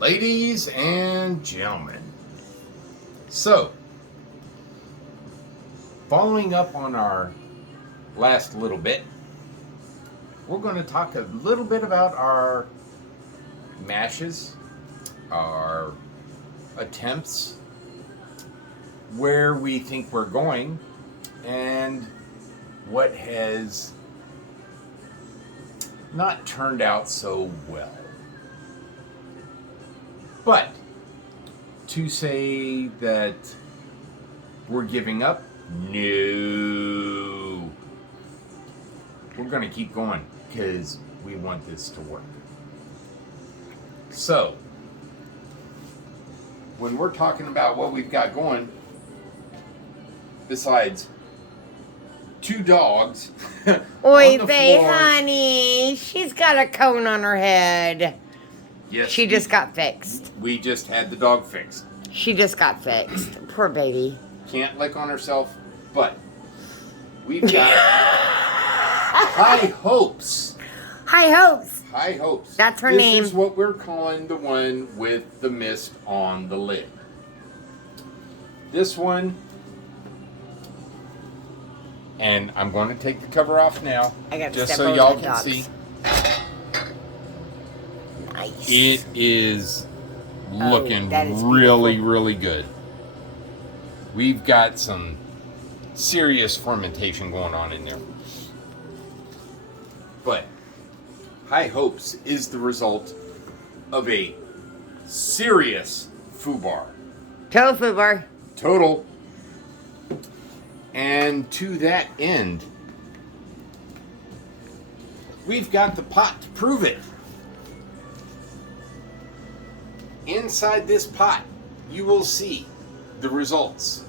Ladies and gentlemen, so following up on our last little bit, we're going to talk a little bit about our mashes, our attempts, where we think we're going, and what has not turned out so well. But to say that we're giving up, no. We're going to keep going because we want this to work. So, when we're talking about what we've got going, besides 2 dogs Oy on the vey, floor. honey. She's got a cone on her head. Yes, She just got fixed. we just had the dog fixed. She just got fixed. Poor baby. Can't lick on herself, but we've got high hopes. High hopes. High hopes. That's her this name. This is what we're calling the one with the mist on the lid. This one, and I'm going to take the cover off now, I got to just step so over y'all the can dogs. see. Nice. It is looking that is really, beautiful. really good. We've got some serious fermentation going on in there. But High Hopes is the result of a serious foobar. Tofu bar. Total. And to that end, we've got the pot to prove it. Inside this pot, you will see the results.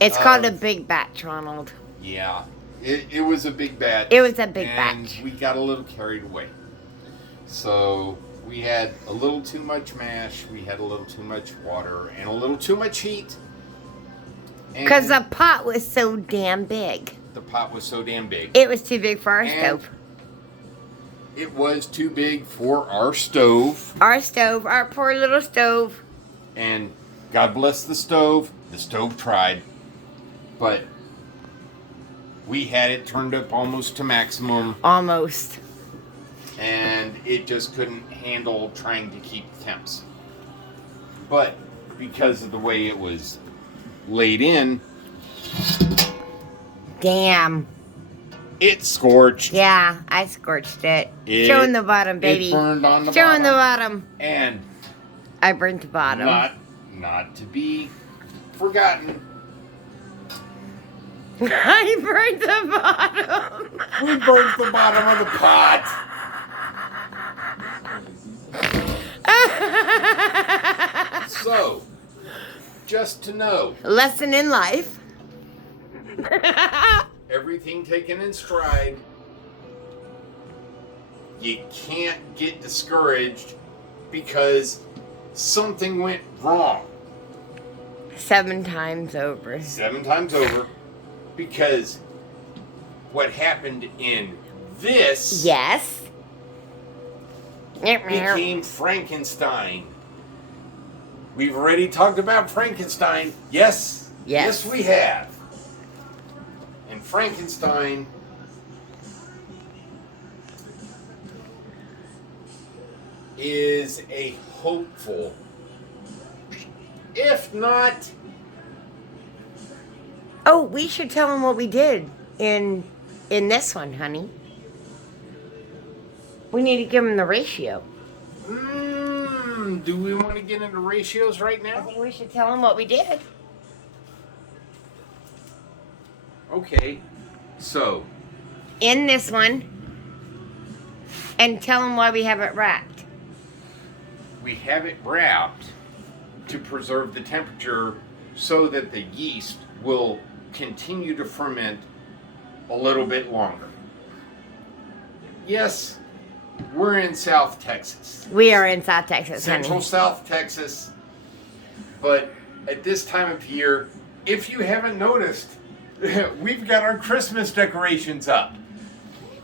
It's called a big batch, Ronald. Yeah, it was a big batch. It was a big and batch. We got a little carried away. So we had a little too much mash, we had a little too much water, and a little too much heat. Because And the pot was so damn big. the pot was so damn big. It was too big for our And stove. It was too big for our stove. Our stove, our poor little stove. And God bless the stove. The stove tried. But we had it turned up almost to maximum. Almost. And it just couldn't handle trying to keep temps. But because of the way it was laid in, Damn. it scorched. Yeah, I scorched it. It- Showing the bottom, baby. It burned on the Showing the bottom. bottom. And I burnt the bottom. not to be forgotten, I burnt the bottom. we burnt the bottom of the pot. So, just to know, Lesson in life. everything taken in stride, you can't get discouraged because something went wrong 7 times over. 7 times over, because what happened in this Yes. became Frankenstein. We've already talked about Frankenstein. Yes. Yes. Yes, we have. And Frankenstein is a hopeful, if not, Oh, we should tell them what we did in this one, honey. We need to give them the ratio. do we want to get into ratios right I now? think we should tell them what we did. Okay. So, In this one. And tell them why we have it wrapped. we have it wrapped to preserve the temperature so that the yeast will continue to ferment a little bit longer. Yes, we're in South Texas, We are in South Texas, Central honey. South Texas, but at this time of year, if you haven't noticed, we've got our Christmas decorations up.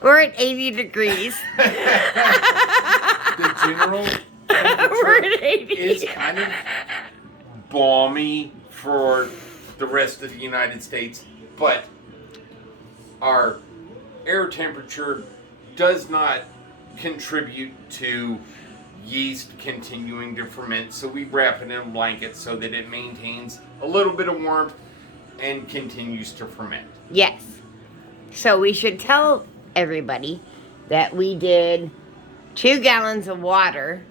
We're at 80 degrees. The general temperature is kind of balmy for the rest of the United States, but our air temperature does not contribute to yeast continuing to ferment, so we wrap it in a blanket so that it maintains a little bit of warmth and continues to ferment. Yes. So we should tell everybody that we did 2 gallons of water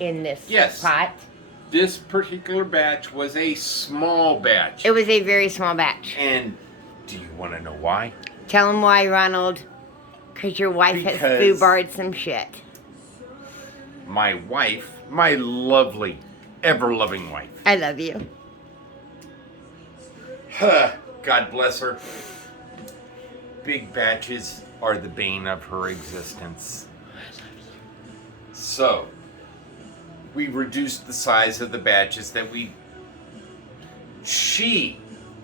in this Yes. pot. This particular batch was a small batch. It was a very small batch. And do you want to know why? Tell them why, Ronald. Because your wife has Because- foobarred some shit. My wife, my lovely, ever-loving wife, I love you. God bless her, big batches are the bane of her existence. So, we reduced the size of the batches that she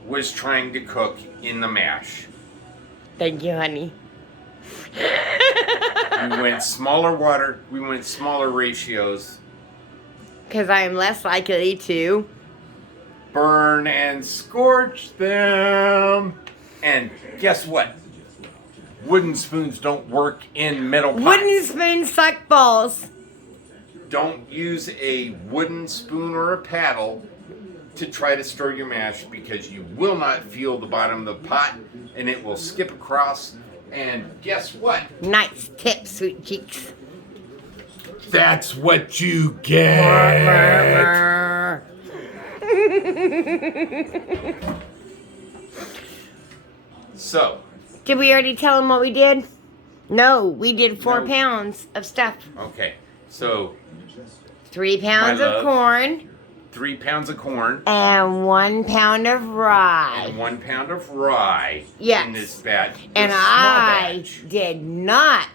was trying to cook in the mash. Thank you, honey. We went smaller water, we went smaller ratios, Because I am less likely to. burn and scorch them. And guess what? Wooden spoons don't work in metal pots. Wooden spoon suck balls. Don't use a wooden spoon or a paddle to try to stir your mash, because you will not feel the bottom of the pot and it will skip across. And guess what? Nice tip, sweet cheeks. That's what you get. So, Did we already tell them what we did? No, we did 4 No. pounds of stuff. okay. So, 3 pounds My of love. corn 3 pounds of corn and 1 pound of rye. and 1 pound of rye Yes. in this batch. And This small I batch. did not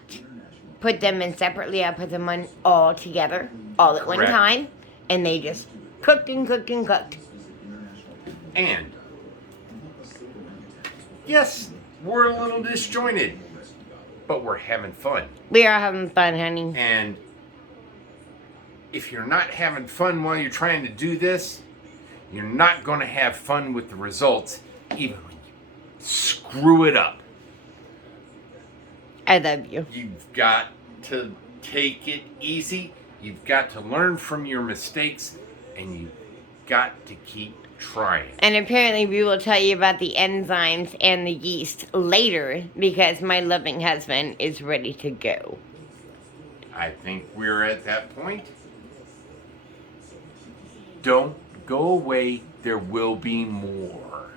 put them in separately. I put them on all together, all at one Correct. time. And they just cooked and cooked and cooked. And yes, we're a little disjointed, but we're having fun. We are having fun, honey. And if you're not having fun while you're trying to do this, you're not going to have fun with the results, even when you screw it up. I love you. You've got to take it easy. You've got to learn from your mistakes, and you've got to keep trying. And apparently we will tell you about the enzymes and the yeast later because my loving husband is ready to go. I think we're at that point. Don't go away. There will be more.